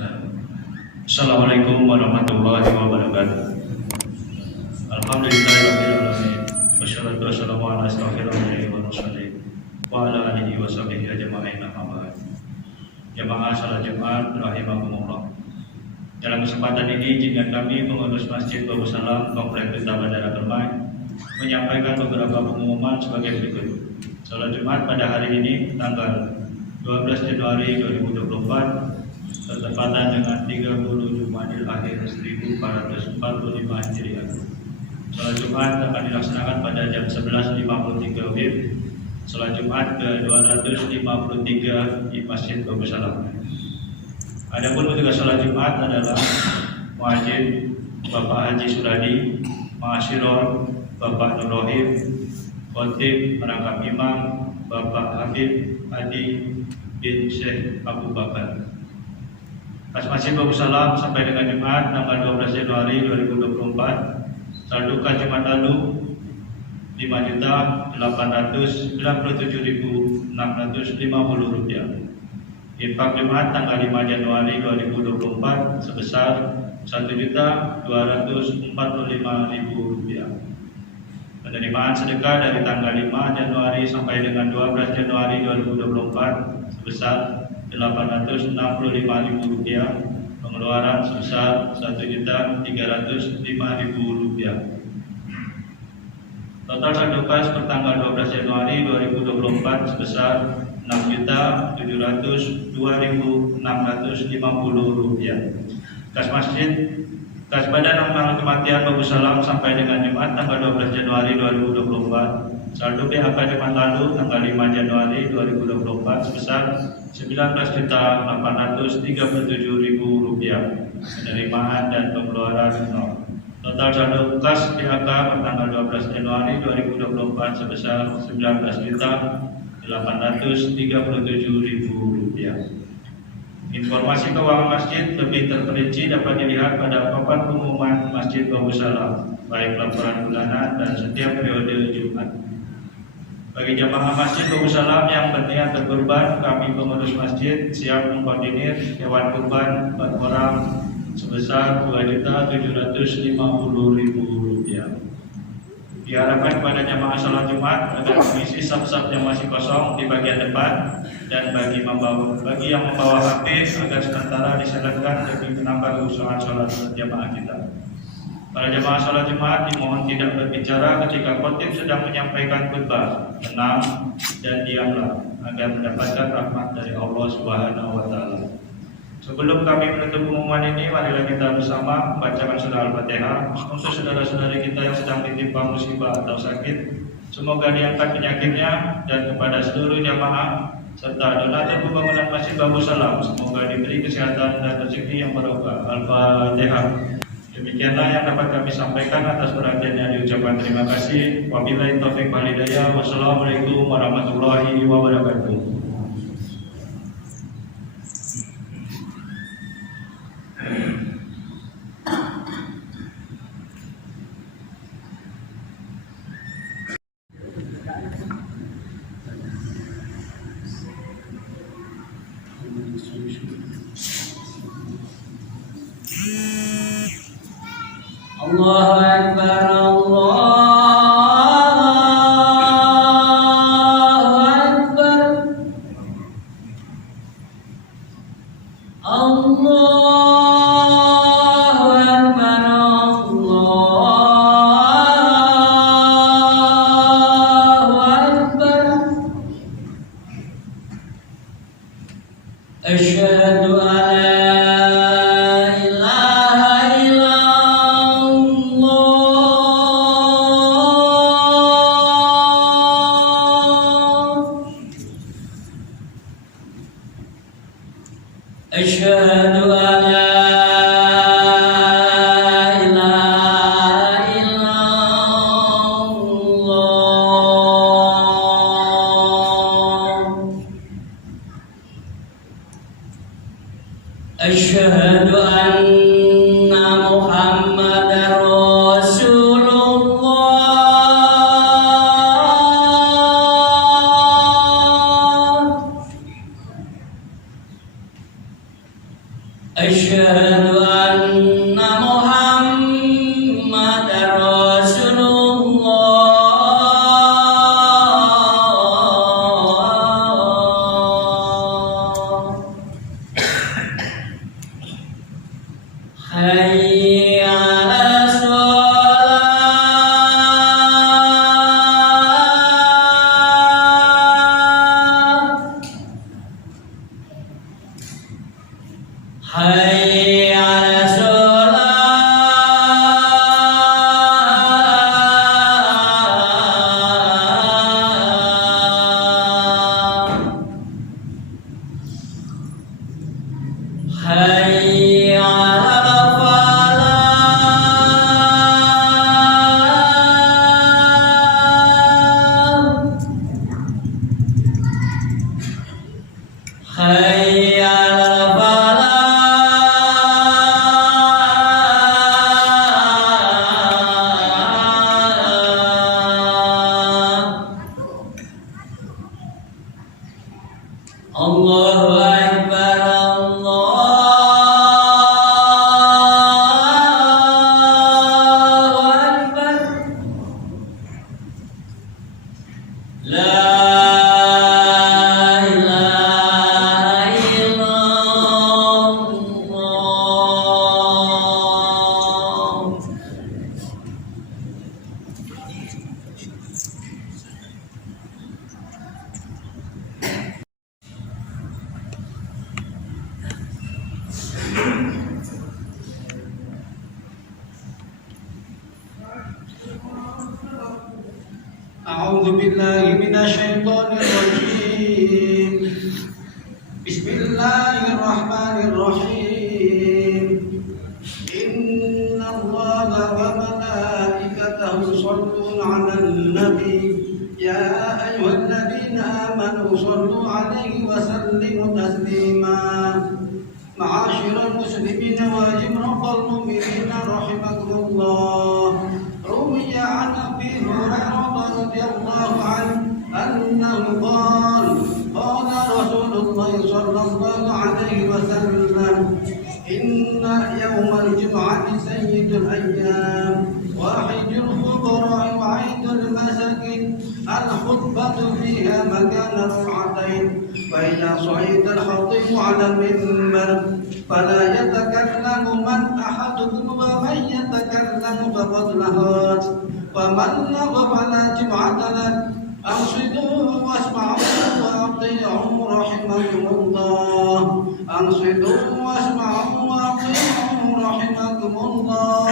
Assalamualaikum warahmatullahi wabarakatuh. Alhamdulillahirabbil alamin. Wassalatu wassalamu ala asyrofil anbiya'i wal mursalin wa ala alihi wa sahbihi ajma'in amma ba'd. Jamaah salat Jumat rahimakumullah. Dalam kesempatan ini izinkan kami pengurus Masjid Babu Salam Komplek Duta Bandara Permai menyampaikan beberapa pengumuman sebagai berikut. Salat Jumat pada hari ini tanggal 12 Januari 2024 bertepatan dengan 30 Jumadil Akhir 1445 Hijriah. Salat Jumat akan dilaksanakan pada jam 11.53 WIB. Salat Jumat ke-253 di Masjid Babu Salam. Adapun petugas salat Jumat adalah muadzin Bapak Haji Suradi, Ma'asyiror Bapak Nur Rohim, khotib merangkap imam Bapak Habib Adi bin Syekh Abu Bakar. Kas Masjid Babu Salam sampai dengan Jumat tanggal 12 Januari 2024 saldo kas Jumat lalu 5.897.650 rupiah. Infak Jumat tanggal 5 Januari 2024 sebesar 1.245.000 rupiah. Penerimaan sedekah dari tanggal 5 Januari sampai dengan 12 Januari 2024 sebesar 865.000 rupiah, pengeluaran sebesar 1.305.000 rupiah. Total saldo kas per tanggal 12 Januari 2024 sebesar 6.702.650 rupiah. Kas masjid, kas badan amal kematian Babu Salam sampai dengan Jumat tanggal 12 Januari 2024 saldo PHK Jumat lalu tanggal 5 Januari 2024 sebesar 19.837.000 rupiah. Penerimaan dan pengeluaran nol. Total saldo kas PHK tanggal 12 Januari 2024 sebesar 19.837.000 rupiah. Informasi keuangan masjid lebih terperinci dapat dilihat pada papan pengumuman Masjid Babu Salam, baik laporan bulanan dan setiap periode Jumat. Bagi jamaah Masjid Babu Salam yang berniat berkurban, kami pengurus masjid siap mengkoordinir hewan kurban per orang sebesar Rp2.750.000 rupiah. Diharapkan kepada jamaah salat Jumat agar mengisi saf-saf yang masih kosong di bagian depan, dan bagi yang membawa HP agar sementara disadarkan demi menambah keusuhan salat jamaah kita. Para jamaah salat Jumat dimohon tidak berbicara ketika khotib sedang menyampaikan khutbah. Tenang dan diamlah agar mendapatkan rahmat dari Allah Subhanahu wa taala. Sebelum kami menutup pengumuman ini, marilah kita bersama membacakan surah Al-Fatihah untuk saudara-saudari kita yang sedang ditimpa musibah atau sakit. Semoga diangkat penyakitnya, dan kepada seluruh jamaah serta donatur pembangunan Masjid Babu Salam, semoga diberi kesehatan dan rezeki yang barokah. Al-Fatihah. Demikianlah yang dapat kami sampaikan. Atas perhatiannya diucapkan terima kasih. Wabillahi taufiq wal hidayah. Wassalamualaikum warahmatullahi wabarakatuh. Allahu Akbar, Allahu Akbar, Allahu Akbar, Allahu Akbar. Asyhadu an Asyhadu an la ilaha illallah. Asyhadu anna Muhammadar Rasulullah. أشهد أن محمدا رسول الله حي على الصلاة حي على الصلاة حي على الفلاح حي على الفلاح الله أكبر الله أكبر لا إله إلا الله أعوذ بالله من الشيطان الرجيم بسم الله الرحمن الرحيم إن الله وملائكته يصلون على النبي يا أيها الذين آمنوا صلوا عليه وسلموا تسليما معاشر المسلمين وجمرة المؤمنين رحمكم الله روي عن أبي هريرة رضي الله عنه أنه قال قال رسول الله صلى الله عليه وسلم إن يوم الجمعة سيد الأيام وعيد الفقراء وعيد المساكين الخطبة فيها مكان ركعتين فإذا صعد الخطيب على المنبر فلا يتكلم من أحدكم ومن يتكلم فقد لهات ومن لغى فلا جمعة له أنصتوا واسمعوا وأطيعوا رحمكم الله أنصتوا واسمعوا وأطيعوا رحمكم الله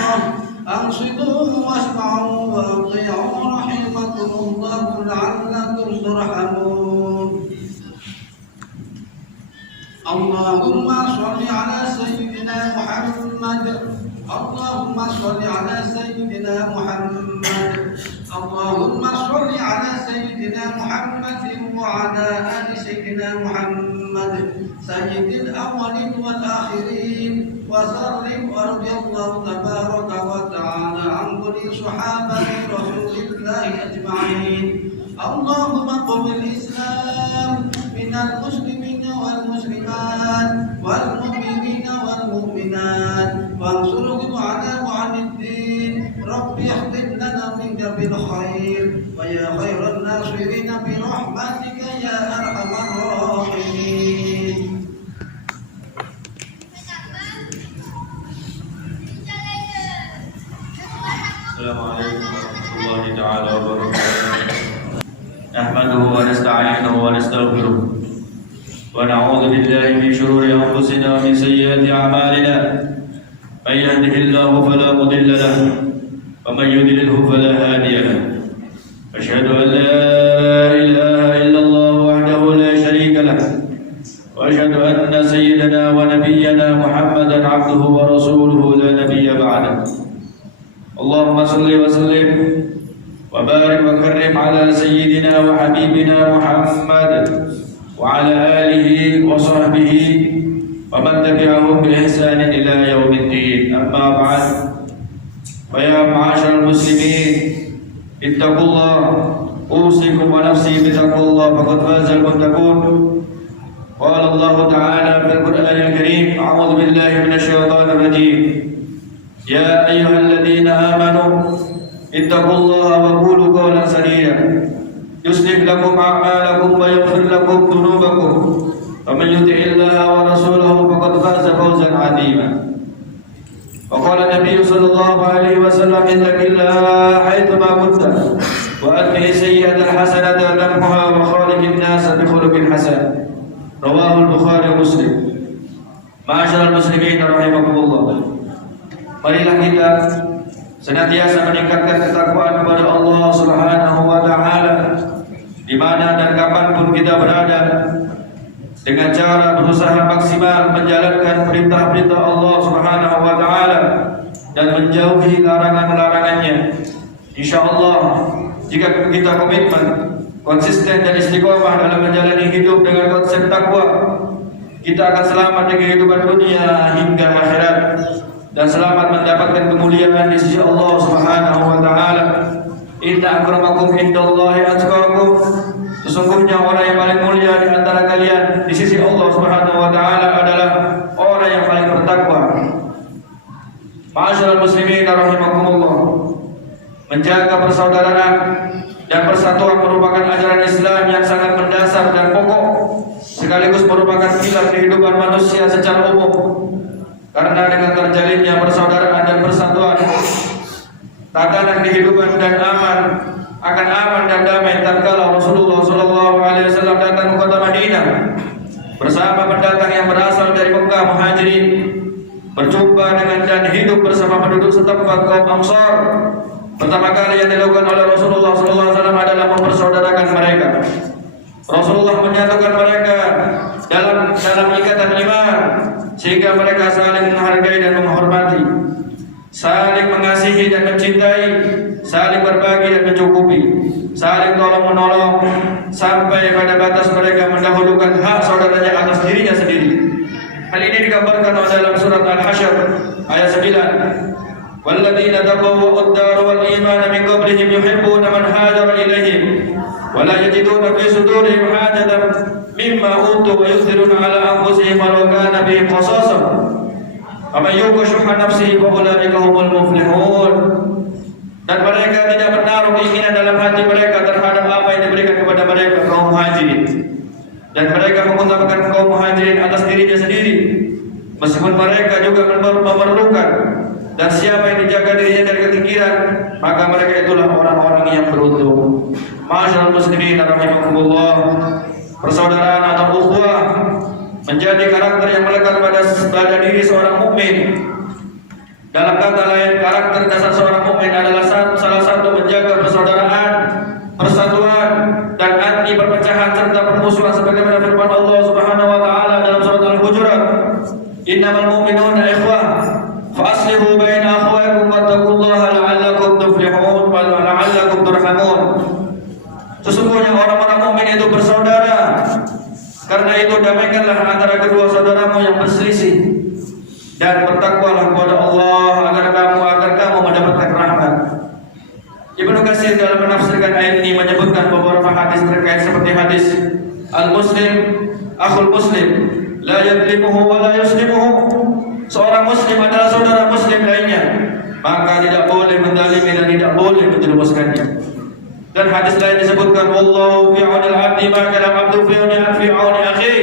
أنصتوا واسمعوا وأطيعوا رحمكم الله لعلكم ترحمون اللهم صل على سيدنا محمد اللهم صل على سيدنا محمد اللهم صل على سيدنا محمد وعلى آل سيدنا محمد سيد الأولين والآخرين وسلم ورضي الله تبارك وتعالى عن كل صحابة رسول الله أجمعين اللهم قم الإسلام من المسلمين والمسلمات والمؤمنين والمؤمنات وانصرهم على معن الدين رب اختم لنا منك بالخير ويا خير الناصرين برحمتك يا أرحم الراحمين. Assalamualaikum warahmatullahi taala wabarakatuh. Nahmaduhu wa nasta'inuhu wa nastaghfiruh. Wa na'udzu billahi min shururi anfusina wa min sayyiati a'malina. May yahdihillahu fala mudilla lahu wa may yudlilhu fala hadiya lahu. Asyhadu an la ilaha illallah wahdahu la syarika lahu. Wa asyhadu anna sayyidana wa nabiyyana Muhammadan 'abduhu wa rasuluhu la nabiyya ba'dahu. اللهم صل وسلم وبارك وكرم على سيدنا وحبيبنا محمد وعلى آله وصحبه ومن تبعهم بإحسان إلى يوم الدين. أما بعد فيا معاشر المسلمين اتقوا الله أوصيكم ونفسي بتقوى الله فقد فاز المتقون. قال الله تعالى في القرآن الكريم أعوذ بالله من الشيطان الرجيم يا أيها الذين آمنوا اتقوا الله وقولوا قولا سديدا يصلح لكم أعمالكم ويغفر لكم ذنوبكم ومن يطع الله ورسوله فقد فاز فوزا عظيما وقال النبي صلى الله عليه وسلم اتق الله حيثما كنت وأتبع السيئة الحسنة تمحها وخالق الناس بخلق حسن رواه البخاري ومسلم. Ma'asyiral muslimin rahimakumullah. Marilah kita senantiasa meningkatkan ketakwaan kepada Allah Subhanahu wa taala di mana dan kapanpun kita berada, dengan cara berusaha maksimal menjalankan perintah-perintah Allah Subhanahu wa taala dan menjauhi larangan-larangannya. Insyaallah jika kita komitmen, konsisten dan istiqomah dalam menjalani hidup dengan konsep takwa, kita akan selamat di kehidupan dunia hingga akhirat dan selamat mendapatkan kemuliaan di sisi Allah Subhanahu wa taala. Inna akramakum indallahi atqakum. Sesungguhnya orang yang paling mulia di antara kalian di sisi Allah Subhanahu wa taala adalah orang yang paling bertakwa. Ma'asyiral muslimin rahimakumullah. Menjaga persaudaraan dan persatuan merupakan ajaran Islam yang sangat mendasar dan pokok, sekaligus merupakan pilar kehidupan manusia secara umum. Karena dengan terjalinnya persaudaraan dan persatuan, tatanan kehidupan dan akan aman dan damai tatkala Rasulullah SAW datang ke kota Madinah bersama pendatang yang berasal dari Mekah Muhajirin, berjumpa dengan dan hidup bersama penduduk setempat kaum Ansar. Pertama kali yang dilakukan oleh Rasulullah SAW adalah mempersaudarakan mereka. Rasulullah menyatukan mereka dalam ikatan iman sehingga mereka saling menghargai dan menghormati, saling mengasihi dan mencintai, saling berbagi dan mencukupi, saling tolong menolong sampai pada batas mereka mendahulukan hak saudaranya atas dirinya sendiri. Hal ini digambarkan dalam surat Al-Hasyr ayat 9. والذين تبوأوا الدار والإيمان من قبلهم يحبون من هاجر إليهم ولا يجدون في صدورهم حاجة مما أوتوا ويؤثرون على أنفسهم ولو كان بهم خصاصة ومن يوق شح نفسه فأولئك هم المفلحون. Dan mereka tidak menaruh keinginan dalam hati mereka terhadap apa yang diberikan kepada mereka kaum muhajirin, dan mereka mengutamakan kaum muhajirin atas dirinya sendiri meskipun mereka juga memerlukan. Dan siapa yang dijaga dirinya dari ketinggian, maka mereka itulah orang-orang yang beruntung. Ma'asyiral muslimin rahimakumullah. Persaudaraan atau ukhuwah menjadi karakter yang melekat pada diri seorang mukmin. Dalam kata lain, karakter dasar seorang mukmin adalah salah satu menjaga persaudaraan, persatuan, dan anti perpecahan serta permusuhan sebagaimana firman Allah Subhanahu wa taala dalam surat Al-Hujurat, "Innamal mu'minuna ikhwah فأصلحوا بين أخويكم واتقوا الله لعلكم تفلحون ولعلكم ترحمون." Sesungguhnya orang-orang mukmin itu bersaudara. Karena itu damaikanlah antara kedua saudaramu yang berselisih dan bertakwalah kepada Allah agar kamu mendapatkan rahmat. Ibnu Katsir dalam menafsirkan ayat ini menyebutkan beberapa hadis terkait seperti hadis al-muslim akhul muslim la yadlimuhu wa la yuslimuhu. Seorang muslim adalah saudara muslim lainnya, maka tidak boleh menzalimi dan tidak boleh menjerumuskannya. Dan hadis lain disebutkan, wallahu fi 'aunil 'abdi ma kana 'abdu fi 'auni akhihi.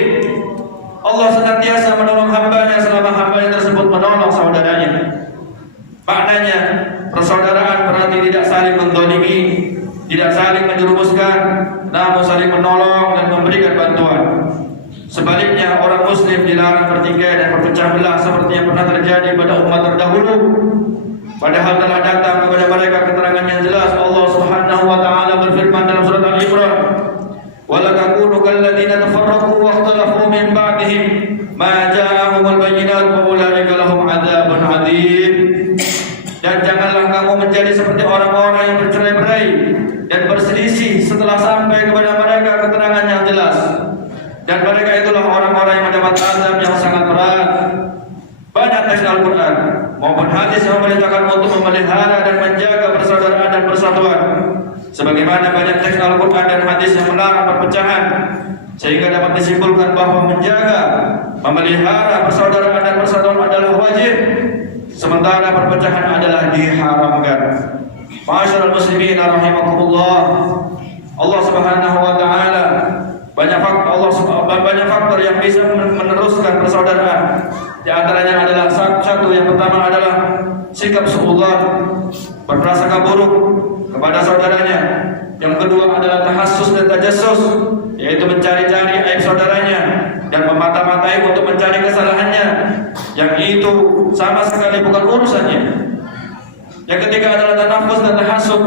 Allah senantiasa menolong hambanya selama hambanya tersebut menolong saudaranya. Maknanya persaudaraan berarti tidak saling menzalimi, tidak saling menjerumuskan, namun saling menolong dan memberikan bantuan. Sebaliknya orang muslim dilarang bertikai dan berpecah belah seperti yang pernah terjadi pada umat terdahulu. Padahal telah datang kepada mereka keterangan yang jelas. Allah Subhanahu wa taala berfirman dalam surat Al-Imran, "Wa la takunu kalladzina tafarraqu wa ikhtalafu min ba'dihim ma ja'ahumul bayyinat wa ulaika lahum 'adzabun 'adzim." Dan janganlah kamu menjadi seperti orang-orang yang bercerai-berai dan berselisih setelah sampai kepada mereka keterangan yang jelas. Dan mereka itulah orang-orang yang mendapat azab yang sangat berat. Banyak teks Al-Quran maupun hadis yang memerintahkan untuk memelihara dan menjaga persaudaraan dan persatuan. Sebagaimana banyak teks Al-Quran dan hadis yang melarang perpecahan. sehingga dapat disimpulkan bahwa menjaga, memelihara persaudaraan dan persatuan adalah wajib, sementara perpecahan adalah diharamkan. Ma'asyiral muslimin rahimakumullah, Allah Subhanahu wa taala banyak faktor yang bisa meneruskan persaudaraan. Di antaranya adalah satu, yang pertama adalah sikap suudzon, berprasangka buruk kepada saudaranya. Yang kedua adalah tahassus dan tajassus, yaitu mencari-cari aib saudaranya dan memata-matai untuk mencari kesalahannya, yang itu sama sekali bukan urusannya. Yang ketiga adalah tanafus dan tahasub,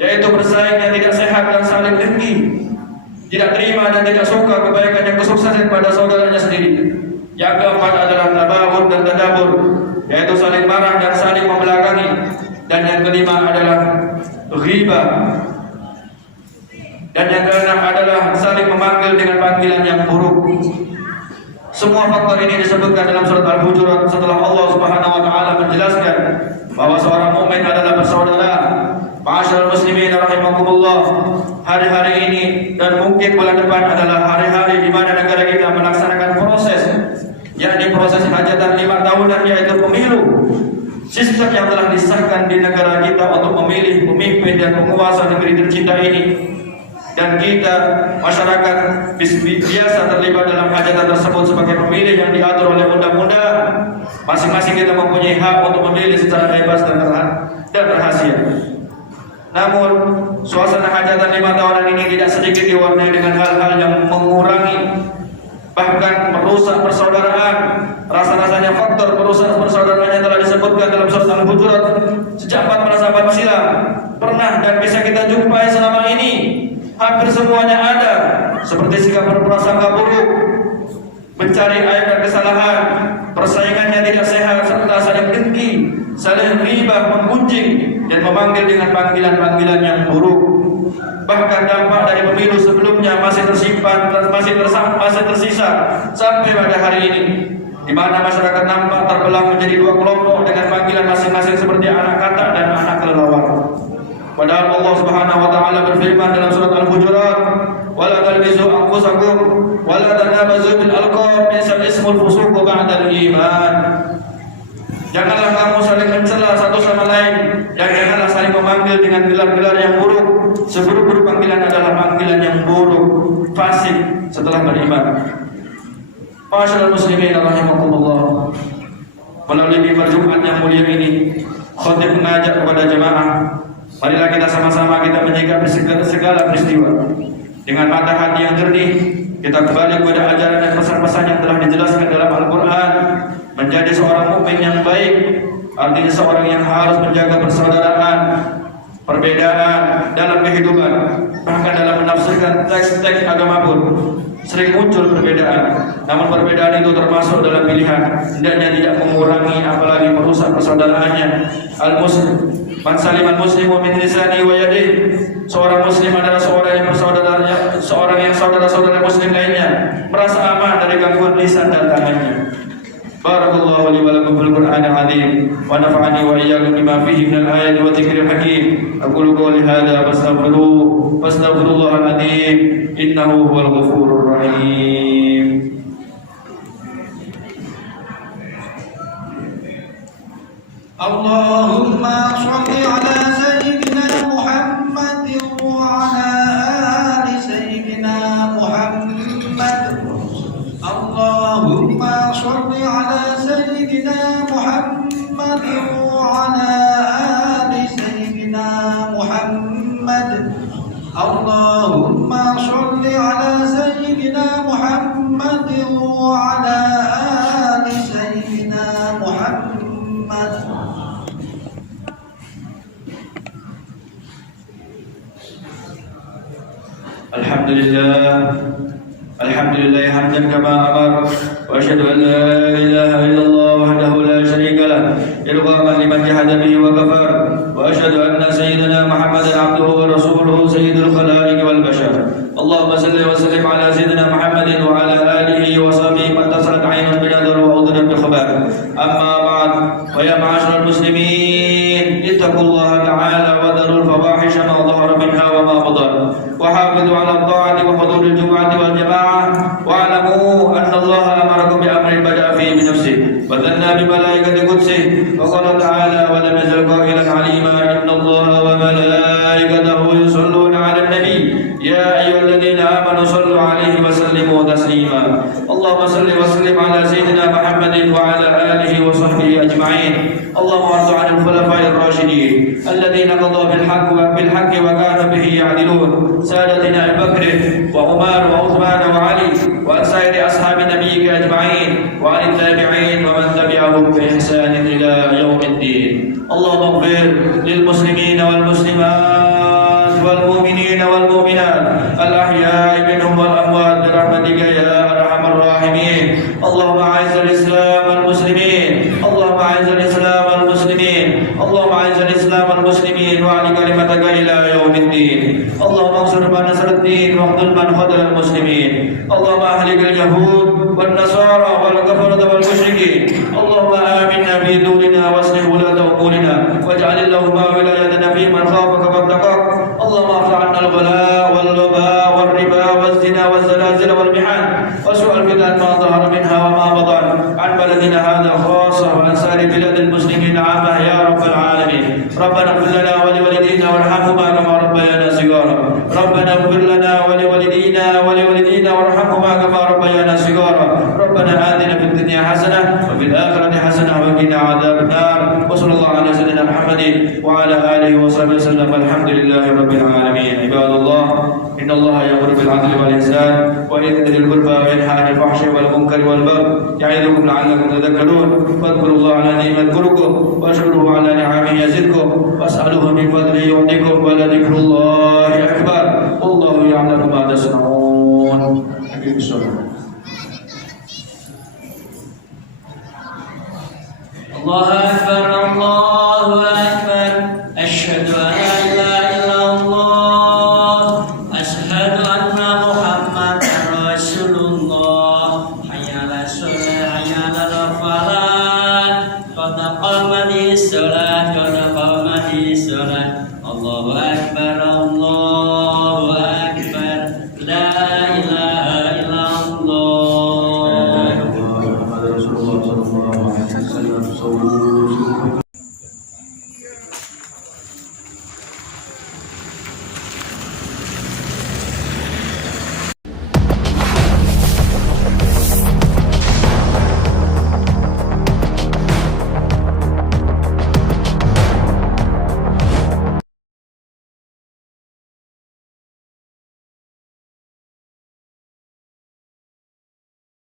yaitu bersaing yang tidak sehat dan saling dengki, tidak terima dan tidak suka kebaikan yang kesuksesan pada saudaranya sendiri. Yang keempat adalah tabaghut dan tadabur, yaitu saling marah dan saling membelakangi. Dan yang kelima adalah ghibah. Dan yang keenam adalah saling memanggil dengan panggilan yang buruk. Semua faktor ini disebutkan dalam surat Al-Hujurat setelah Allah Subhanahu wa taala menjelaskan bahwa seorang mukmin adalah bersaudara. Ma'asyiral muslimin rahimakumullah, hari-hari ini dan mungkin bulan depan adalah hari-hari di mana negara kita melaksanakan proses, yakni proses hajatan 5 tahunan, yaitu pemilu. Sistem yang telah disahkan di negara kita untuk memilih pemimpin dan penguasa negeri tercinta ini. Dan kita masyarakat biasa terlibat dalam hajatan tersebut sebagai pemilih yang diatur oleh undang-undang. Masing-masing kita mempunyai hak untuk memilih secara bebas dan rahasia. Namun suasana hajatan 5 tahunan ini tidak sedikit diwarnai dengan hal-hal yang mengurangi, bahkan merusak persaudaraan. Rasa-rasanya faktor merusak persaudaraan yang telah disebutkan dalam surat Al-Hujurat sejak 14 abad silam pernah dan bisa kita jumpai selama ini. Hampir semuanya ada, seperti sikap berprasangka buruk, mencari aib dan kesalahan, persaingannya tidak sehat, serta saling dengki, saling ghibah, menggunjing, dan memanggil dengan panggilan-panggilan yang buruk. Bahkan dampak dari pemilu sebelumnya masih tersimpan, masih tersisa sampai pada hari ini, di mana masyarakat nampak terbelah menjadi 2 kelompok dengan panggilan masing-masing seperti anak katak dan anak kelelawar. Padahal Allah Subhanahu wa taala berfirman dalam surat Al-Hujurat, "Wala talbisu anfusakum wala tanabazu bil alqab, bi'sal ismul fusuq ba'dal iman." Janganlah kamu saling mencela satu sama lain, dan janganlah saling memanggil dengan gelar-gelar yang buruk. Seburuk-buruk panggilan adalah panggilan yang buruk, fasik setelah beriman. Ma'asyiral muslimin rahimakumullah, melalui mimbar Jumat yang mulia ini, khatib mengajak kepada jemaah, marilah kita sama-sama kita menyikapi segala peristiwa dengan mata hati yang jernih. Kita kembali kepada ajaran dan pesan-pesan yang telah dijelaskan dalam Al-Quran. Menjadi seorang mukmin yang baik artinya seorang yang harus menjaga persaudaraan, perbedaan dalam kehidupan. Bahkan dalam menafsirkan teks-teks agama pun sering muncul perbedaan, namun perbedaan itu termasuk dalam pilihan, hendaknya tidak mengurangi apalagi merusak persaudaraannya. Al-Muslim man saliman muslimu min lisani wa yadihi. Seorang muslim adalah seorang yang saudara-saudara muslim lainnya merasa aman dari gangguan lisan dan tangannya. Barakallahu li wa lakum fil Qur'anil azim wa nafa'ani wa iyyakum bima fihi minal ayati wa dzikril hakim. Aqulu qawli hadza fastaghfirullahal azim innahu huwal ghafurur rahim. Allahumma shalli ala sayyidina Muhammadin wa ala ali sayyidina Muhammad. Allahumma shalli ala sayyidina Muhammadin wa ala ali sayyidina Muhammad. Allahumma shalli ala sayyidina Muhammadin wa ala ali sayyidina Muhammad. Alhamdulillah hamdan kama amar, wa asyhadu an la ilaha illallah wahdahu la syarika lah, irghaman liman jahada bihi wa kafar, wa asyhadu anna sayyidina Muhammadan abduhu wa rasuluhu sayyidul khalaiqi wal bashar. Allahumma salli wa sallim ala sayyidina Muhammadin wa ala alihi wa sahbihi man tasalat 'ainun binadar wa udhunat bi khabar. Amma ba'd, wa ya ma'asyiral muslimin, ittaqullaha ta'ala wa darul fawahisha ma dhahara minha wa ma badan, wa hafidhu 'ala at-ta'ati wa huduril jum'ati wal وثنى بملائكة قدسه وقال تعالى ولم يزل قائلا عليما إن الله وملائكته يصلون على النبي يا أيها الذين آمنوا صلوا عليه وسلموا تسليما اللهم صل وسلم على سيدنا محمد وعلى آله وصحبه أجمعين اللهم ارض عن الخلفاء الراشدين الذين قضوا بالحق وكانوا به يعدلون سادتنا أبي بكر وعمر وعثمان وعلي وعن سائر أصحاب نبيك أجمعين وعن التابعين ومن تبعهم بإحسان إلى يوم الدين اللهم اغفر للمسلمين والمسلمات والمؤمنين والمؤمنات الأحياء منهم والأموات برحمتك يا أرحم الراحمين اللهم أعز الإسلام والمسلمين اللهم أعز الإسلام والمسلمين اللهم أعز الإسلام والمسلمين وأعل كلمتك إلى يوم الدين اللهم انصر من نصر الدين واخذل من خذل المسلمين اللهم أهلك اليهود والنصارى والكفرة والمشركين اللهم آمنا في دورنا واصلح ولاة أمورنا واجعل اللهم ولايتنا في من خافك واتقاك اللهم ارفع عنا الغلاء والوباء والربا والزنا والزلازل والمحن وسوء الفتن ما ظهر منها وما بطن عن بلدنا هذا خاصة وعن سائر بلاد المسلمين عامة يا رب العالمين ربنا اغفر لنا ولوالدينا وارحمهما كما ربيانا صغارا ربنا اغفر لنا ولوالدينا وارحمهما كما ربيانا صغارا ربنا آتنا في الدنيا حسنة وفي الآخرة حسنة وقنا عذاب النار وصلى الله على سيدنا محمد وعلى آله وصحبه وسلم الحمد لله رب العالمين عباد الله إن الله يأمر بالعدل والإحسان وإيتاء ذي القربى وينهى عن الفحشاء والمنكر والبغي يعظكم لعلكم تذكرون فاذكروا الله العظيم يذكركم واشكروه على نعمه يزدكم واسألوه من فضله يعطيكم ولذكر الله أكبر والله يعلم ما تصنعون. أقيموا الصلاة. الله أكبر الله أكبر أشهد أن لا إله إلا الله أشهد أن محمدا رسول الله حي على الصلاة حي على الفلاح قد قامت الصلاة قد قامت الصلاة الله أكبر الله أكبر لا إله إلا الله محمد رسول الله صلى الله عليه وسلم.